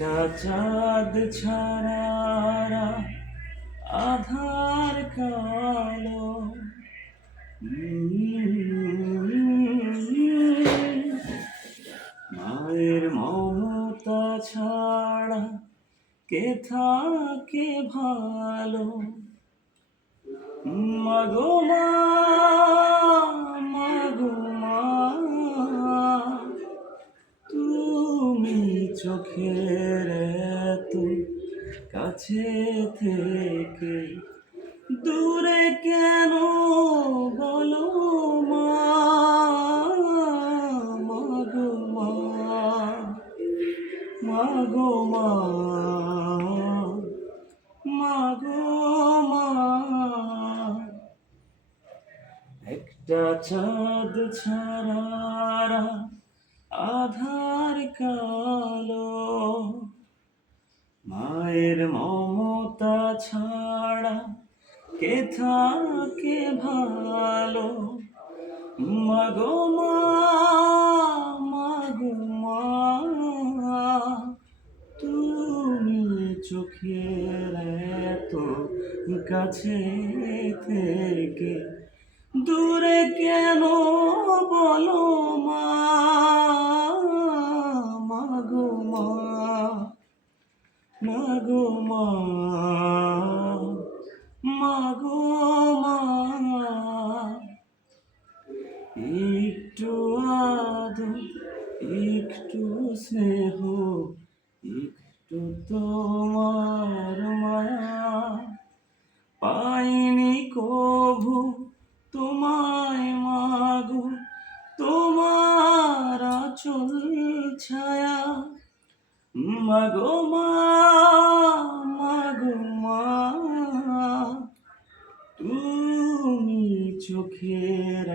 চাঁদ ছাড়া আধার কালো মায়ের মমতা ছাড়া কে থাকে ভালো মাগো মা মাগো মা তুমি চোখের এত কাছে থেকে দূরে কেন বলো মা মাগো মা মাগো মা মাগো মা একটা চাঁদ ছাড়া আধার কালো মায়ের মমতা ছাড়া কে থাকে ভালো মাগো মা মাগো মা তুমি চোখের এত কাছে থেকে দূরে কেন বলো মা মাগো মা মাগো মা মাগো মা একটু আদর একটু স্নেহ একটু তোমার মায়া পাইনি কভু তোমায় মাগো তোমার আঁচল ছায়া মাগো মা মাগো মা তুমি চোখের